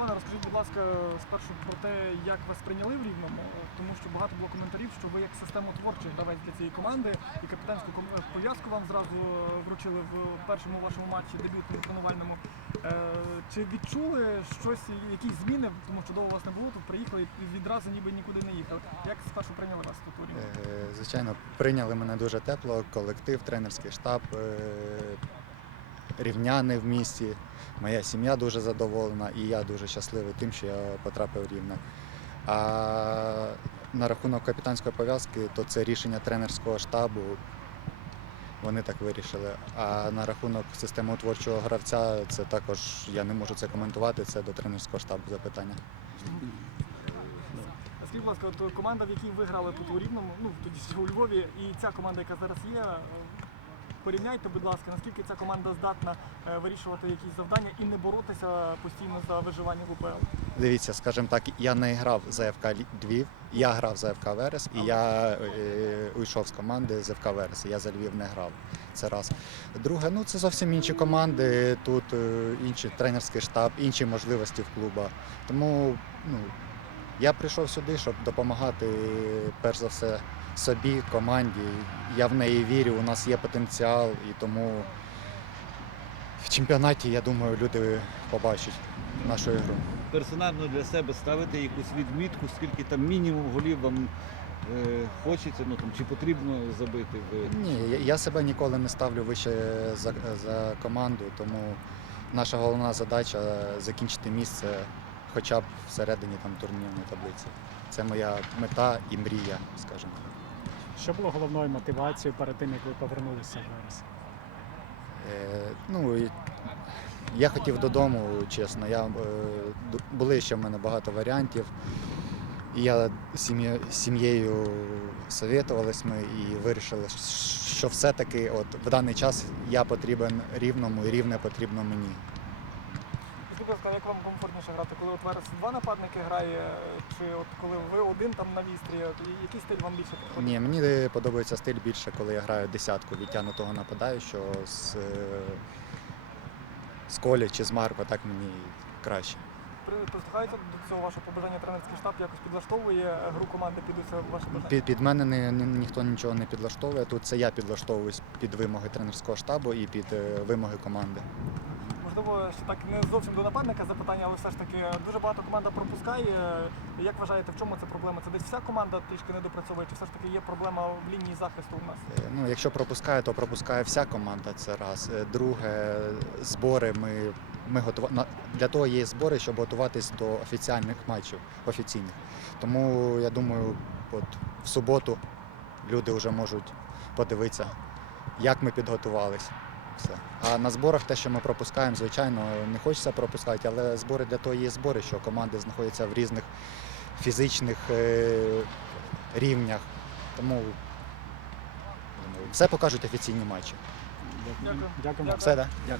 Руслане, розкажіть, будь ласка, спершу про те, як вас прийняли в Рівному, тому що багато було коментарів, що ви як системотворчий гравець для цієї команди і капітанську е, пов'язку вам зразу вручили в першому вашому матчі дебютному тренувальному. Е, Чи відчули щось, якісь зміни, тому що довго вас не було, тут приїхали і відразу ніби нікуди не їхали. Як спершу прийняли вас тут у Рівному? Е, Звичайно, прийняли мене дуже тепло, колектив, тренерський штаб, рівняни в місті. Моя сім'я дуже задоволена і я дуже щасливий тим, що я потрапив в рівне. А на рахунок капітанської пов'язки, то це рішення тренерського штабу. Вони так вирішили. А на рахунок системотворчого гравця, це також я не можу це коментувати. Це до тренерського штабу запитання. Скажіть, будь ласка, от команда, в якій ви грали тут у Рівному, ну тоді у Львові, і ця команда, яка зараз є. Порівняйте, будь ласка, наскільки ця команда здатна е, вирішувати якісь завдання і не боротися постійно за виживання в УПЛ. Дивіться, скажімо так, я не грав за ФК Львів, я грав за ФК Верес і я е, уйшов з команди з ФК Верес. Я за Львів не грав. Це раз. Друге, ну це зовсім інші команди, тут е, інший тренерський штаб, інші можливості в клуба. Тому ну, я прийшов сюди, щоб допомагати перш за все собі, команді. Я в неї вірю, у нас є потенціал, і тому в чемпіонаті, я думаю, люди побачать нашу ігру. персонально для себе ставити якусь відмітку, скільки там мінімум голів вам е, хочеться, ну там чи потрібно забити в Ні, я- я себе ніколи не ставлю вище за, за команду, тому наша головна задача закінчити місце хоча б всередині там турнірної таблиці. Це моя мета і мрія, скажімо. Що було головною мотивацією перед тим, як ви повернулися в Верес? Е, ну, я хотів додому, чесно. Я, е, були ще в мене багато варіантів. Я з сім'єю совєтувались ми і вирішили, що все-таки от в даний час я потрібен рівному і рівне потрібно мені. Скажіть, будь ласка, як вам комфортніше грати, коли от Верес два нападники грає, чи от коли ви один там на вістрі, от який стиль вам більше підходить? Ні, мені подобається стиль більше, коли я граю десятку відтягнутого нападаючого з, е, з Колі чи з Марко, так мені краще. При- Прислухається до цього ваше побажання тренерський штаб, якось підлаштовує гру команди під усе ваше бажання? Під, під мене не, ні- ніхто нічого не підлаштовує. Тут це я підлаштовуюсь під вимоги тренерського штабу і під е, вимоги команди. Можливо, ще так не зовсім до нападника запитання, але все ж таки дуже багато команда пропускає. Як вважаєте, в чому це проблема? Це десь вся команда трішки не допрацьовує, чи все ж таки є проблема в лінії захисту у нас? Е, Ну, якщо пропускає, то пропускає вся команда. Це раз. Е, Друге, збори ми, ми готова... для того є збори, щоб готуватись до офіціальних матчів офіційних. Тому я думаю, от в суботу люди вже можуть подивитися, як ми підготувалися. Все. А на зборах те, що ми пропускаємо, звичайно, не хочеться пропускати, але збори для того є збори, що команди знаходяться в різних фізичних е, рівнях. Тому все покажуть офіційні матчі. Дякую. Дякую. Все, да? Дякую.